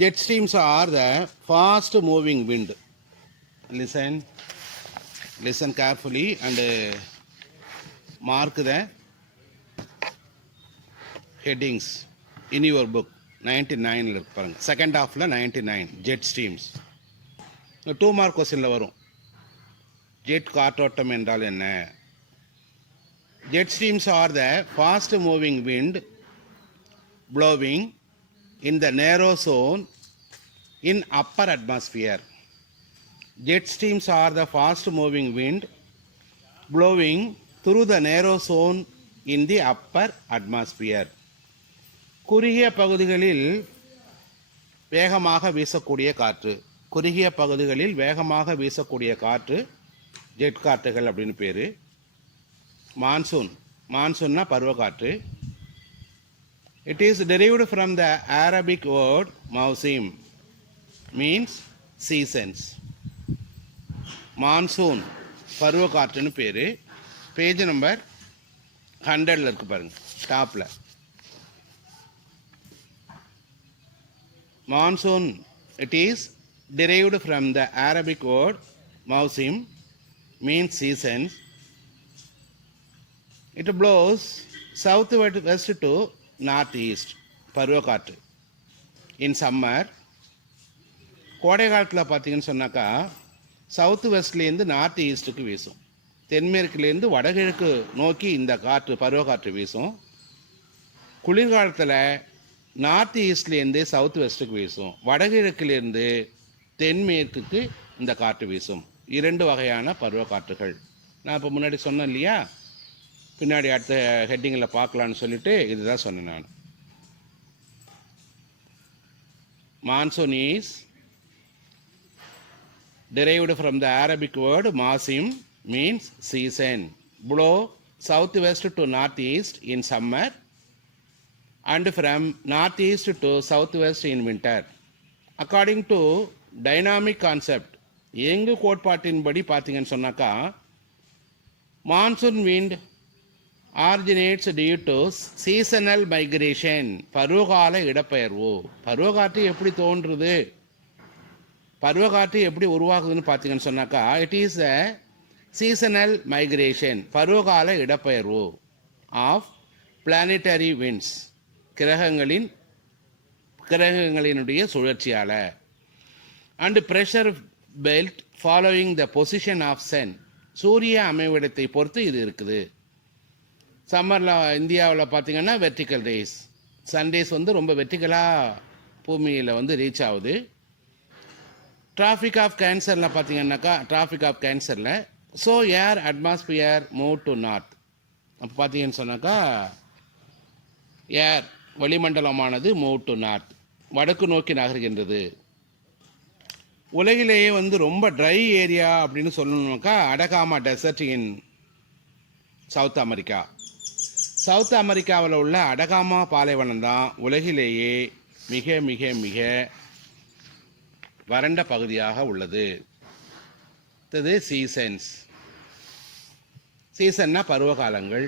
Jet streams are the fast moving wind. Listen carefully and mark the headings in your book. 99 second half 99 jet streams. 2 mark question வரும். Jet காற்றோட்டம் என்றால் என்ன? Jet streams are the fast moving wind blowing in the narrow zone in upper atmosphere. Jet streams are the fast moving wind blowing through the narrow zone in the upper atmosphere. குறுகிய பகுதிகளில் வேகமாக வீசக்கூடிய காற்று. குறுகிய பகுதிகளில் வேகமாக வீசக்கூடிய காற்று ஜெட் காற்றுகள் அப்படின்னு பேர். மான்சூன்னா பருவக்காற்று. It is derived from the Arabic word mausim, means seasons. Monsoon பருவக்காற்றுன்னு பேர். பேஜ் நம்பர் 100 இருக்கு பாருங்க டாப்பில். Monsoon, it is derived from the Arabic word mausim, means seasons. It blows southwest to northeast, பருவக்காற்று. இன் சம்மர், கோடை காலத்தில் பார்த்தீங்கன்னு சொன்னாக்கா சவுத் வெஸ்ட்லேருந்து நார்த் ஈஸ்ட்டுக்கு வீசும். தென்மேற்குலேருந்து வடகிழக்கு நோக்கி இந்த காற்று பருவக்காற்று வீசும். குளிர்காலத்தில் நார்த் ஈஸ்ட்லேருந்து சவுத் வெஸ்ட்டுக்கு வீசும். வடகிழக்கிலேருந்து தென்மேற்குக்கு இந்த காற்று வீசும். 2 வகையான பருவக்காற்றுகள். நான் இப்போ முன்னாடி சொன்னேன் இல்லையா, பின்னாடி அடுத்த ஹெட்டிங்கில் பார்க்கலான்னு சொல்லிட்டு இதுதான் சொன்னேன் நான். Monsoon is derived from the Arabic word mausim, means season. Blow southwest to northeast in summer and from northeast to southwest in winter. According to dynamic concept, எங்கு கோட்பாட்டின்படி பார்த்தீங்கன்னு சொன்னாக்கா monsoon wind originates due to seasonal migration, பருவகால இடப்பெயர்வு. பருவக்காற்று எப்படி தோன்றுது, பருவக்காற்று எப்படி உருவாகுதுன்னு பார்த்தீங்கன்னு சொன்னாக்கா it is a seasonal migration, பருவகால இடப்பெயர்வு ஆஃப் பிளானட்டரி விண்ட்ஸ், கிரகங்களினுடைய சுழற்சியால். And pressure belt following the position of sun, சூரிய அமைவிடத்தை பொறுத்து இது இருக்குது. சம்மரில் இந்தியாவில் பார்த்திங்கன்னா வெர்டிக்கல் ரேஸ், சன்டேஸ் ரொம்ப வெர்டிக்கலாக பூமியில் ரீச் ஆகுது. டிராஃபிக் ஆஃப் கேன்சரில் பார்த்தீங்கன்னாக்கா டிராஃபிக் ஆஃப் கேன்சரில் so air atmosphere move to north. அப்போ பார்த்தீங்கன்னு சொன்னாக்கா ஏர் வளிமண்டலமானது மூவ் டு நார்த், வடக்கு நோக்கி நகர்கின்றது. உலகிலேயே ரொம்ப ட்ரை ஏரியா அப்படின்னு சொல்லணும்னாக்கா Atacama desert in South America. South அமெரிக்காவில் உள்ள அடகாமா பாலைவனம் தான் உலகிலேயே மிக மிக மிக வறண்ட பகுதியாக உள்ளது. இது சீசன்ஸ். சீசன்னா பருவகாலங்கள்.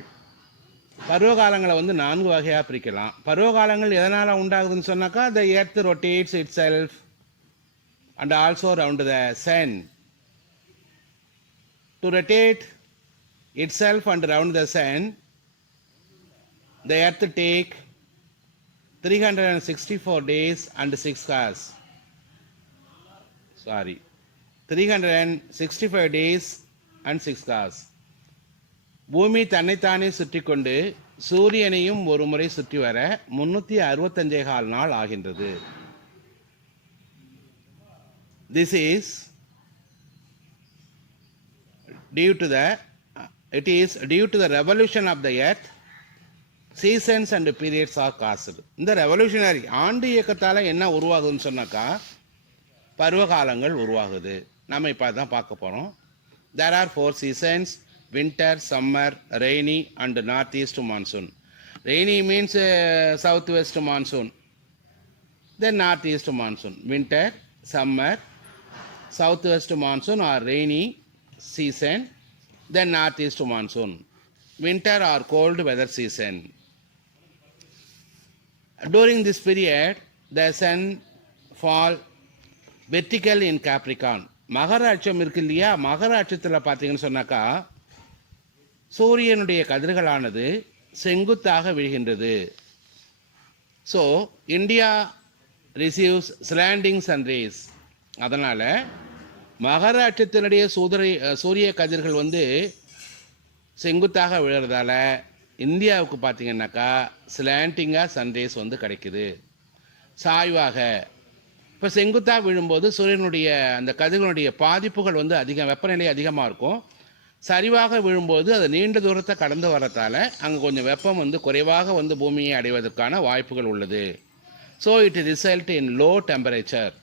பருவகாலங்களை 4 வகையாக பிரிக்கலாம். பருவகாலங்கள் எதனால் உண்டாகுதுன்னு சொன்னாக்கா the earth rotates itself and also around the sun. To rotate itself and around the sun, the earth take 364 days and 6 hours. 365 days and 6 hours. பூமி தன்னைத்தானே சுற்றி கொண்டு சூரியனையும் ஒரு முறை சுற்றி வர 365 நாள் ஆகின்றது. This is due to the revolution of the earth. Seasons and periods are caused. இந்த ரெவல்யூஷனரி ஆண்டு இயக்கத்தால் என்ன உருவாகுதுன்னு சொன்னாக்கா பருவகாலங்கள் உருவாகுது. நம்ம இப்போ தான் பார்க்க போகிறோம். There are 4 seasons: winter, summer, rainy and northeast monsoon. Rainy means southwest monsoon, then northeast monsoon. Winter, summer, southwest monsoon or rainy season, then northeast monsoon. Winter or cold weather season. During this period, the sun fall vertical in Capricorn. மகர அச்சம் இருக்கு இல்லையா, மகர அச்சத்தில் பார்த்தீங்கன்னு சொன்னாக்கா சூரியனுடைய கதிர்களானது செங்குத்தாக விழுகின்றது. So India receives slanting sunrays. அதனால் மகர அச்சத்தினுடைய சூரிய கதிர்கள் வந்து செங்குத்தாக விழுறதால இந்தியாவுக்கு பார்த்தீங்கன்னாக்கா ஸ்லாண்டிங்காக சன்ரேஸ் வந்து கிடைக்குது. சாய்வாக இப்போ செங்குத்தாக விழும்போது சூரியனுடைய அந்த கதிர்களுடைய பாதிப்புகள் வந்து வெப்பநிலை அதிகமாக இருக்கும். சரிவாக விழும்போது அது நீண்ட தூரத்தை கடந்து வரத்தால் அங்கே கொஞ்சம் வெப்பம் வந்து குறைவாக வந்து பூமியை அடைவதற்கான வாய்ப்புகள் உள்ளது. So it result in low temperature.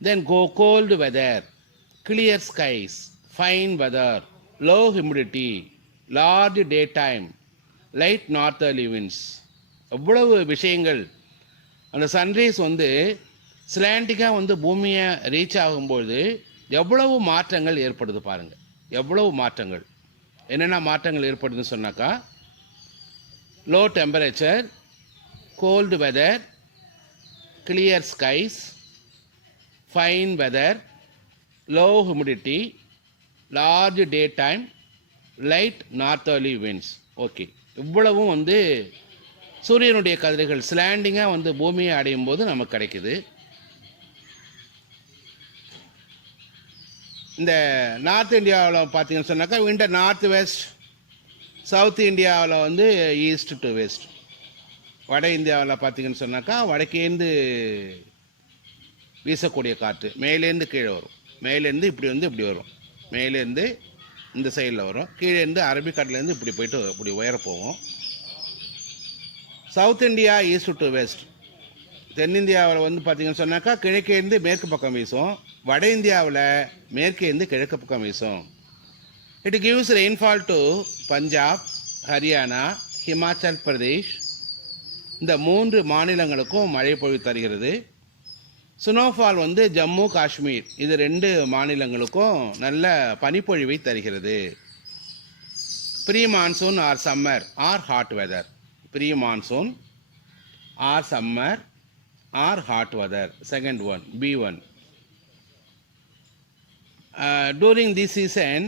Then cold weather, clear skies, fine weather, low humidity, large day time, light northerly winds. எவ்வளவு விஷயங்கள். அந்த சன்ரைஸ் வந்து ஸ்லாண்டிக்காக வந்து பூமியை ரீச் ஆகும்போது எவ்வளவு மாற்றங்கள் ஏற்படுது பாருங்கள். எவ்வளவு மாற்றங்கள், என்னென்ன மாற்றங்கள் ஏற்படுதுன்னு சொன்னாக்கா low temperature, cold weather, clear skies, fine weather, low humidity, large day time, light northerly winds. Okay, இவ்வளவும் வந்து சூரியனுடைய கதிர்கள் ஸ்லாண்டிங்காக வந்து பூமியை அடையும் போது நமக்கு கிடைக்குது. இந்த நார்த் இந்தியாவில் பார்த்தீங்கன்னு சொன்னாக்கா விண்டர் நார்த் வெஸ்ட், சவுத் இந்தியாவில் வந்து ஈஸ்ட் டு வெஸ்ட். வட இந்தியாவில் பார்த்தீங்கன்னு சொன்னாக்கா வடக்கேந்து வீசக்கூடிய காற்று மேலேருந்து கீழே வரும். மேலேருந்து இப்படி வந்து இப்படி வரும், மேலேருந்து இந்த சைடில் வரும், கீழேருந்து அரபிக்கடலேருந்து இப்படி போயிட்டு இப்படி உயர போகும். South India east to west. தென்னிந்தியாவில் வந்து பார்த்திங்கன்னு சொன்னாக்கா கிழக்கேருந்து மேற்கு பக்கம் வீசும், வட இந்தியாவில் மேற்கேருந்து கிழக்கு பக்கம் வீசும். It gives rainfall to Punjab, Haryana, Himachal Pradesh. இந்த 3 மாநிலங்களுக்கும் மழை பொழிவு தருகிறது. ஸ்னோஃபால் வந்து ஜம்மு காஷ்மீர், இது 2 மாநிலங்களுக்கும் நல்ல பனிப்பொழிவை தருகிறது. Pre monsoon or summer or hot weather. Pre monsoon or summer or hot weather. Second one, B1. During this season,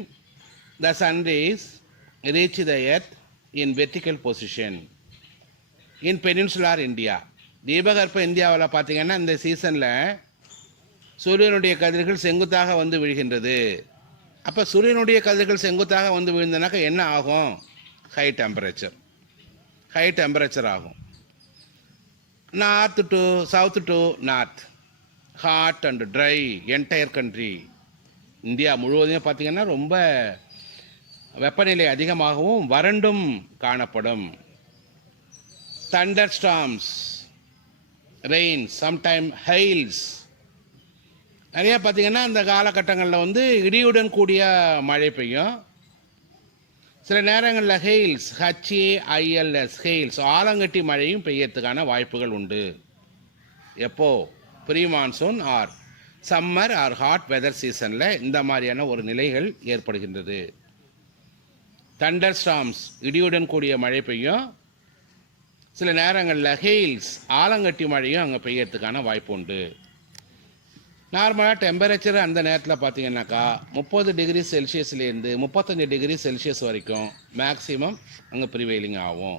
the sun rays reach the earth in vertical position. In peninsular India, தீபகற்ப இந்தியாவில் பார்த்தீங்கன்னா இந்த சீசனில் சூரியனுடைய கதிர்கள் செங்குத்தாக வந்து விழுகின்றது. அப்போ சூரியனுடைய கதிர்கள் செங்குத்தாக வந்து விழுந்தனாக்கா என்ன ஆகும்? ஹை டெம்பரேச்சர் ஆகும். North to south to north, hot and try entire country. India முழுவதுமே பார்த்திங்கன்னா ரொம்ப வெப்பநிலை அதிகமாகவும் வறண்டும் காணப்படும். Thunder storms, rain, sometime hails. நிறையா பார்த்திங்கன்னா இந்த காலகட்டங்களில் வந்து இடியுடன் கூடிய மழை பெய்யும். சில நேரங்களில் ஹெயில்ஸ், HAILS, ஹெயில்ஸ், ஆலங்கட்டி மழையும் பெய்யறதுக்கான வாய்ப்புகள் உண்டு. எப்போ? Pre monsoon or summer or hot weather சீசனில் இந்த மாதிரியான ஒரு நிலைகள் ஏற்படுகின்றது. தண்டர் ஸ்டார்ம்ஸ், இடியுடன் கூடிய மழை பெய்யும். சில நேரங்களில் ஹெயில்ஸ், ஆலங்கட்டி மழையும் அங்கே பெய்யறதுக்கான வாய்ப்பு உண்டு. நார்மலாக டெம்பரேச்சர் அந்த நேரத்தில் பார்த்தீங்கன்னாக்கா 30 டிகிரி செல்சியஸ்லேருந்து 35 டிகிரி செல்சியஸ் வரைக்கும் மேக்ஸிமம் அங்கே ப்ரிவைலிங் ஆகும்.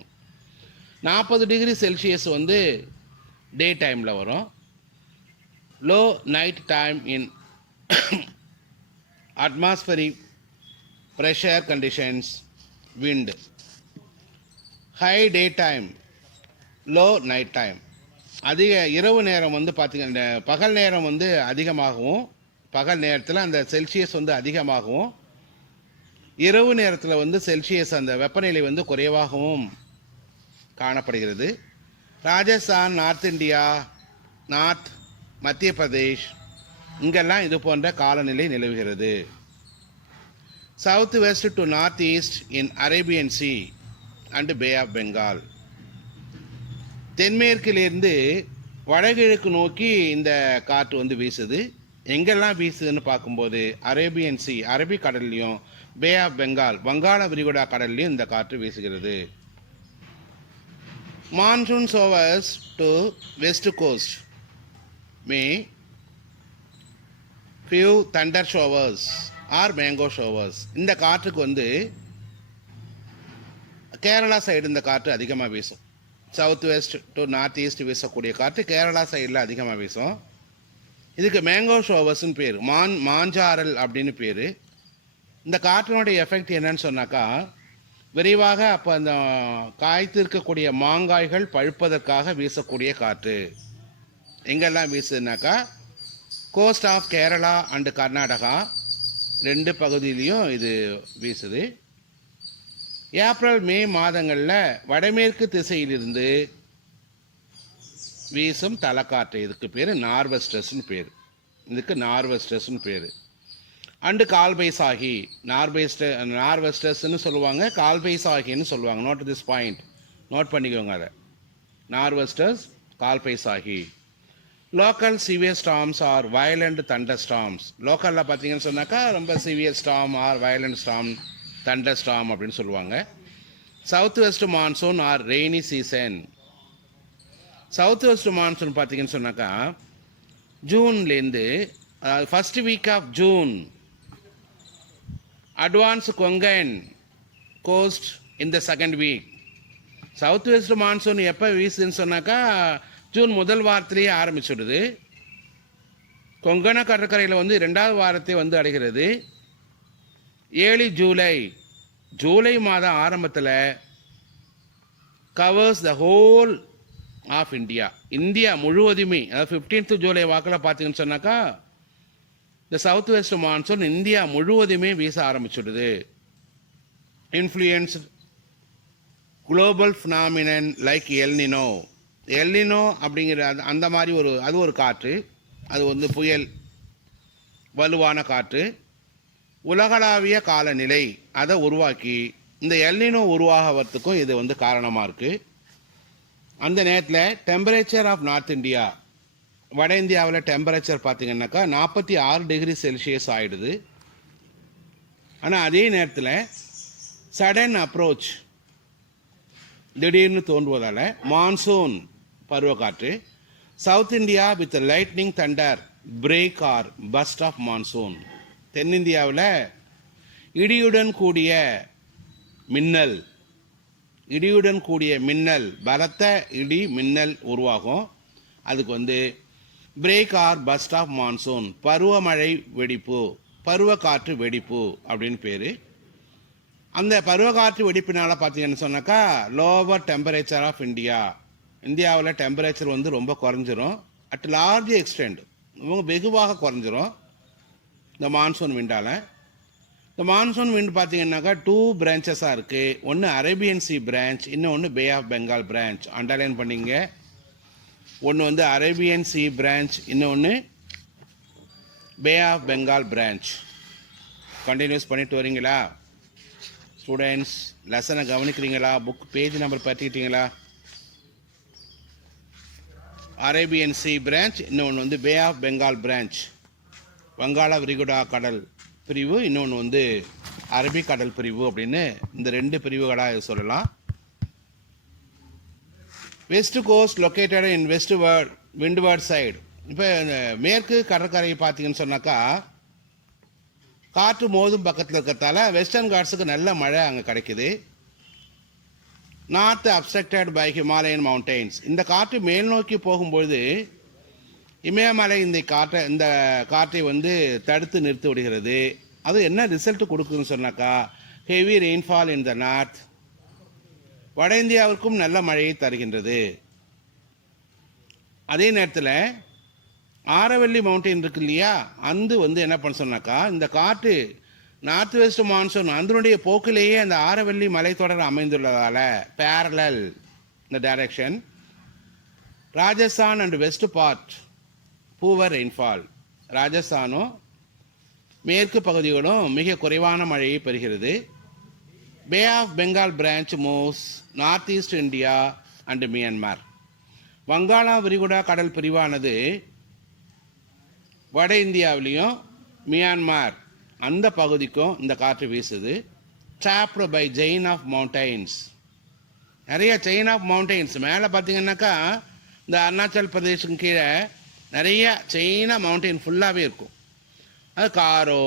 40 டிகிரி செல்சியஸ் வந்து டே டைமில் வரும். Low night time in atmospheric pressure conditions, wind. High day time, low night time. அதிக இரவு நேரம் வந்து பார்த்திங்கன்னா பகல் நேரம் வந்து அதிகமாகவும், பகல் நேரத்தில் அந்த செல்சியஸ் வந்து அதிகமாகவும், இரவு நேரத்தில் வந்து செல்சியஸ் அந்த வெப்பநிலை வந்து குறைவாகவும் காணப்படுகிறது. ராஜஸ்தான், நார்த் இந்தியா, நார்த் மத்திய பிரதேஷ், இங்கெல்லாம் இது போன்ற காலநிலை நிலவுகிறது. South west to north east in Arabian sea and bay of Bengal. தென்மேற்கிலிருந்து வடகிழக்கு நோக்கி இந்த காற்று வந்து வீசுது. எங்கெல்லாம் வீசுதுன்னு பார்க்கும்போது அரேபியன் சி, அரபிக் கடல்லையும், பே ஆஃப் பெங்கால், வங்காள விரிகுடா கடல்லையும் இந்த காற்று வீசுகிறது. Monsoon showers to west coast may few thunder showers or mango showers. இந்த காற்றுக்கு வந்து கேரளா சைடு இந்த காற்று அதிகமாக வீசும். South west to north east வீசக்கூடிய காற்று கேரளா சைடில் அதிகமாக வீசும். இதுக்கு மேங்கோ ஷோவர்ஸ்னு பேர், மாஞ்சாரல் அப்படின்னு பேர். இந்த காற்றினுடைய எஃபெக்ட் என்னன்னு சொன்னாக்கா, விரைவாக அப்போ அந்த காய்த்து இருக்கக்கூடிய மாங்காய்கள் பழுப்பதற்காக வீசக்கூடிய காற்று. எங்கெல்லாம் வீசுதுனாக்கா, coast of Kerala and Karnataka ரெண்டு பகுதியிலையும் இது வீசுது. ஏப்ரல் மே மாதங்களில் வடமேற்கு திசையிலிருந்து வீசும் தலைக்காற்று, இதுக்கு பேர் நார்வெஸ்டர்ஸ்னு பேர். இதுக்கு நார்வெஸ்டர்ஸ்னு பேர். அண்டு கால்பைசாகி, நார்வெஸ்டர்ஸ்ன்னு சொல்லுவாங்க, கால்பைசாகின்னு சொல்லுவாங்க. நோட் திஸ் பாயிண்ட், நோட் பண்ணிக்கோங்க அதை. Norwesters, Kalbaisakhi. Local severe storms or violent thunder storms. லோக்கலில் பார்த்தீங்கன்னு சொன்னாக்கா ரொம்ப severe storm or violent storm, thunder storm அப்படின்னு சொல்லுவாங்க. South west monsoon or rainy season. South west monsoon பார்த்தீங்கன்னு சொன்னாக்கா ஜூன்லேருந்து first week of June advance Konkan coast இந்த second week. South west monsoon எப்போ வீசுதுன்னு சொன்னாக்கா ஜூன் முதல் வாரத்திலேயே ஆரம்பிச்சுடுது. கொங்கண கடற்கரையில் வந்து ரெண்டாவது வாரத்தை வந்து அடைகிறது. ஏர்லி ஜூலை மாதம் ஆரம்பத்தில் covers the whole of India முழுவதுமே. அதாவது 15th ஜூலை வாக்கில் பார்த்தீங்கன்னு சொன்னாக்கா இந்த சவுத் வெஸ்ட் மான்சூன் இந்தியா முழுவதுமே வீச ஆரம்பிச்சுடுது. Influence global phenomenon like El Nino. El Nino அப்படிங்கிற அந்த மாதிரி ஒரு காற்று, அது வந்து புயல், வலுவான காற்று, உலகளாவிய காலநிலை அதை உருவாக்கி இந்த எல்னினோ உருவாகிறதுக்கும் இது வந்து காரணமாக இருக்குது. அந்த நேரத்தில் டெம்பரேச்சர் ஆஃப் நார்த் இந்தியா, வட இந்தியாவில் டெம்பரேச்சர் பார்த்திங்கன்னாக்கா 46 டிகிரி செல்சியஸ் ஆகிடுது. ஆனால் அதே நேரத்தில் சடன் அப்ரோச், திடீர்னு தோன்றுவதால் மான்சூன் பருவக்காற்று, south India with lightning thunder break or burst of monsoon. தென்னிந்தியாவில் இடியுடன் கூடிய மின்னல், பலத்த இடி மின்னல் உருவாகும். அதுக்கு வந்து break or burst of monsoon, பருவமழை வெடிப்பு, பருவக்காற்று வெடிப்பு அப்படின்னு பேர். அந்த பருவக்காற்று வெடிப்பினால் பார்த்தீங்கன்னு சொன்னாக்கா லோவர் டெம்பரேச்சர் ஆஃப் இந்தியாவில் டெம்பரேச்சர் வந்து ரொம்ப குறைஞ்சிரும். அட் லார்ஜ் எக்ஸ்டெண்ட் வெகுவாக குறைஞ்சிரும் இந்த மான்சூன் விண்டால். இந்த மான்சூன் விண்ட் பார்த்தீங்கன்னாக்கா 2 பிரான்ச்சஸாக இருக்குது. ஒன்று அரேபியன் சி பிரான்ச், இன்னொன்று bay of Bengal branch. Underline பண்ணிங்க. ஒன்று வந்து அரேபியன் சி பிரான்ச், இன்னொன்று bay of Bengal branch. Continues பண்ணிட்டு வரீங்களா ஸ்டூடெண்ட்ஸ்? லெசனை கவனிக்கிறீங்களா? புக் பேஜ் நம்பர் பார்த்துக்கிட்டீங்களா? அரேபியன் சி பிரான்ச், இன்னொன்று வந்து பே ஆஃப் பெங்கால் பிரான்ச், வங்காள விரிகுடா கடல் பிரிவு, இன்னொன்று வந்து அரபிக் கடல் பிரிவு அப்படின்னு இந்த 2 பிரிவுகளாக சொல்லலாம். West coast located in windward side. இப்போ மேற்கு கடற்கரை பார்த்தீங்கன்னு சொன்னாக்கா காற்று மோதும் பக்கத்தில் இருக்கிறதால வெஸ்டர்ன் காட்ஸுக்கு நல்ல மழை அங்கே கிடைக்குது. North obstructed by Himalayan mountains. இந்த காற்று மேல் நோக்கி போகும்பொழுது இமயமலை இந்த காற்றை வந்து தடுத்து நிறுத்தி விடுகிறது. அது என்ன ரிசல்ட் கொடுக்குன்னு சொன்னாக்கா heavy rainfall in the north. வட இந்தியாவிற்கும் நல்ல மழையை தருகின்றது. அதே நேரத்தில் ஆரவல்லி மவுண்டைன் இருக்கு இல்லையா, அந்த வந்து என்ன பண்ண சொன்னாக்கா இந்த காற்று நார்த் வெஸ்ட் மான்சூன் அதனுடைய போக்கிலேயே அந்த ஆரவல்லி மலைத்தொடர் அமைந்துள்ளதால் பேரலல் இந்த direction Rajasthan and west part poor rainfall. ராஜஸ்தானும் மேற்கு பகுதிகளும் மிக குறைவான மழையை பெறுகிறது. Bay of Bengal branch moves north east India and Myanmar. வங்காள விரிகுடா கடல் பிரிவானது வட இந்தியாவிலையும் மியான்மர் அந்த பகுதிக்கும் இந்த காற்று வீசுது. Trapped by chain of mountains. நிறைய செயின் ஆஃப் மவுண்டைன்ஸ் மேலே பார்த்தீங்கன்னாக்கா இந்த அருணாச்சல் பிரதேசம் கீழே நிறைய சைனா மவுண்டெயின் ஃபுல்லாகவே இருக்கும். அது காரோ,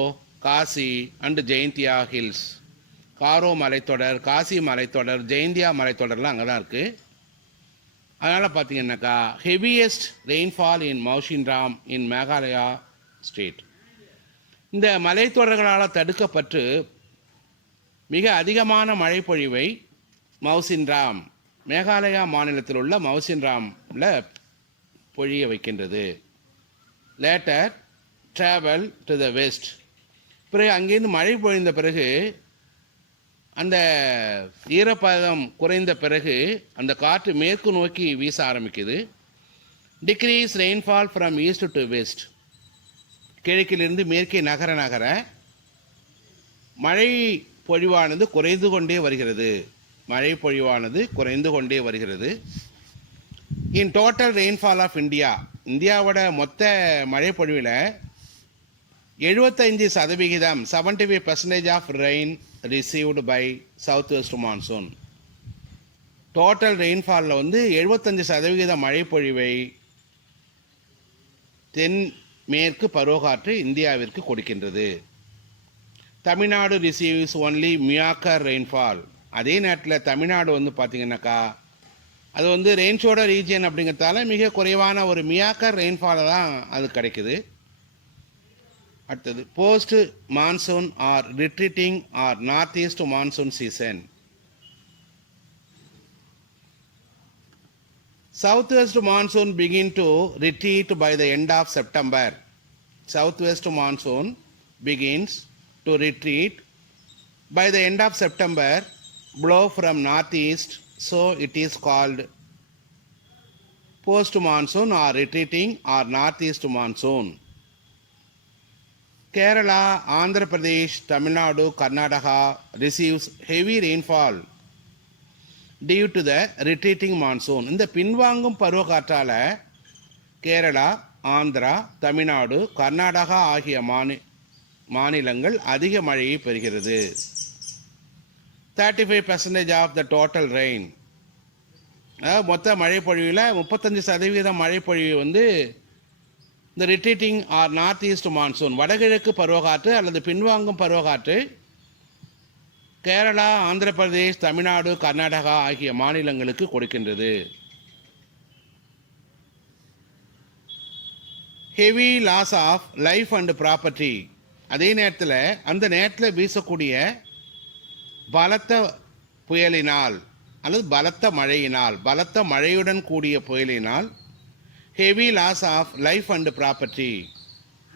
காசி அண்டு ஜெயந்தியா ஹில்ஸ். காரோ மலைத்தொடர், காசி மலைத்தொடர், ஜெயந்தியா மலைத்தொடர்லாம் அங்கே தான் இருக்குது. அதனால் பார்த்தீங்கன்னாக்கா heaviest rainfall in Mawsynram in Meghalaya state. இந்த மலைத்தொடர்களால் தடுக்கப்பட்டு மிக அதிகமான மழைப்பொழிவை மௌசின்ராம், மேகாலயா மாநிலத்தில் உள்ள மௌசின்ராமில் பொழிய வைக்கின்றது. Later travel to the west. பிறகு அங்கேருந்து மழை பொழிந்த பிறகு அந்த ஈரப்பதம் குறைந்த பிறகு அந்த காற்று மேற்கு நோக்கி வீச ஆரம்பிக்குது. Decrease rainfall from east to west. கிழக்கிலிருந்து மேற்கே நகர நகர மழை பொழிவானது குறைந்து கொண்டே வருகிறது. மழை பொழிவானது குறைந்து கொண்டே வருகிறது. In total rainfall of India, இந்தியாவோட மொத்த மழை பொழிவில் 75% 75% of rain received by south west monsoon. Total ரெயின்ஃபாலில் வந்து 75% மழை பொழிவை தென் மேற்கு பருவக்காற்று இந்தியாவிற்கு கொடுக்கின்றது. Tamil Nadu receives only meagre rainfall. அதே நேரத்தில் தமிழ்நாடு வந்து பார்த்திங்கனாக்கா அது வந்து ரெயின்ஷோட ரீஜியன் அப்படிங்கிறதால மிக குறைவான ஒரு மியாக்கர் ரெயின்ஃபாலை தான் அது கிடைக்குது. அடுத்தது post monsoon or retreating or north east monsoon season. Southwest monsoon begin to retreat by the end of September. Southwest monsoon begins to retreat by the end of September, blow from northeast, so it is called post monsoon or retreating or northeast monsoon. Kerala, Andhra Pradesh, Tamil Nadu, Karnataka receives heavy rainfall due to the retreating monsoon. இந்த பின்வாங்கும் பருவக்காற்றால் கேரளா, ஆந்திரா, தமிழ்நாடு, கர்நாடகா ஆகிய மாநிலங்கள் அதிக மழையை பெறுகிறது. 35% of the total rain. மொத்த மழைப்பொழிவில் 35% மழைப்பொழிவு வந்து இந்த retreating or north east monsoon, வடகிழக்கு பருவக்காற்று அல்லது பின்வாங்கும் பருவக்காற்று கேரளா, ஆந்திர பிரதேஷ், தமிழ்நாடு, கர்நாடகா ஆகிய மாநிலங்களுக்கு கொடுக்கின்றது. Heavy loss of life and property. அதே நேரத்தில் அந்த நேரத்தில் வீசக்கூடிய பலத்த புயலினால் அல்லது பலத்த மழையினால், பலத்த மழையுடன் கூடிய புயலினால் heavy loss of life and property,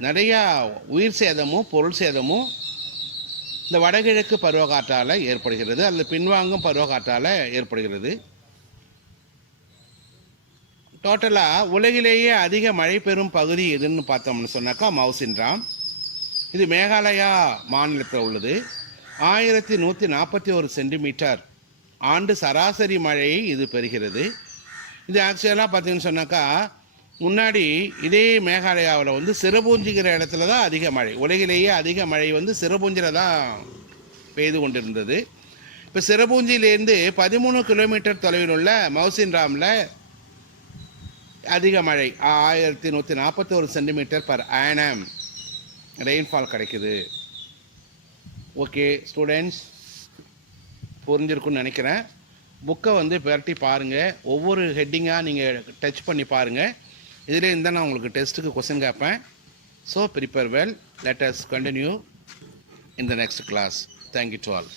நிறையா உயிர் சேதமும் பொருள் சேதமும் இந்த வடகிழக்கு பருவக்காற்றால் ஏற்படுகிறது அல்லது பின்வாங்கும் பருவக்காற்றால் ஏற்படுகிறது. டோட்டலாக உலகிலேயே அதிக மழை பெறும் பகுதி எதுன்னு பார்த்தோம்னு சொன்னாக்கா மௌசின்ராம். இது மேகாலயா மாநிலத்தில் உள்ளது. 1141 சென்டிமீட்டர் ஆண்டு சராசரி மழையை இது பெறுகிறது. இது ஆக்சுவலாக பார்த்தீங்கன்னு சொன்னாக்கா முன்னாடி இதே மேகாலயாவில் வந்து சிரபூஞ்சிங்கிற இடத்துல தான் அதிக மழை, உலகிலேயே அதிக மழை வந்து சிரபூஞ்சியில் தான் பெய்து கொண்டிருந்தது. இப்போ சிரபூஞ்சியிலேருந்து 13 கிலோமீட்டர் தொலைவில் உள்ள மௌசின்ராமில் அதிக மழை 1141 சென்டிமீட்டர் பர் ஆனம் ரெயின்ஃபால் கிடைக்குது. ஓகே ஸ்டூடெண்ட்ஸ், புரிஞ்சிருக்குன்னு நினைக்கிறேன். புக்கை வந்து பெரட்டி பாருங்கள், ஒவ்வொரு ஹெட்டிங்காக நீங்கள் டச் பண்ணி பாருங்கள். இதில் இருந்தால் நான் உங்களுக்கு டெஸ்ட்டுக்கு கொஸ்டின் கேட்பேன். So prepare well. Let us continue in the next class. Thank you to all.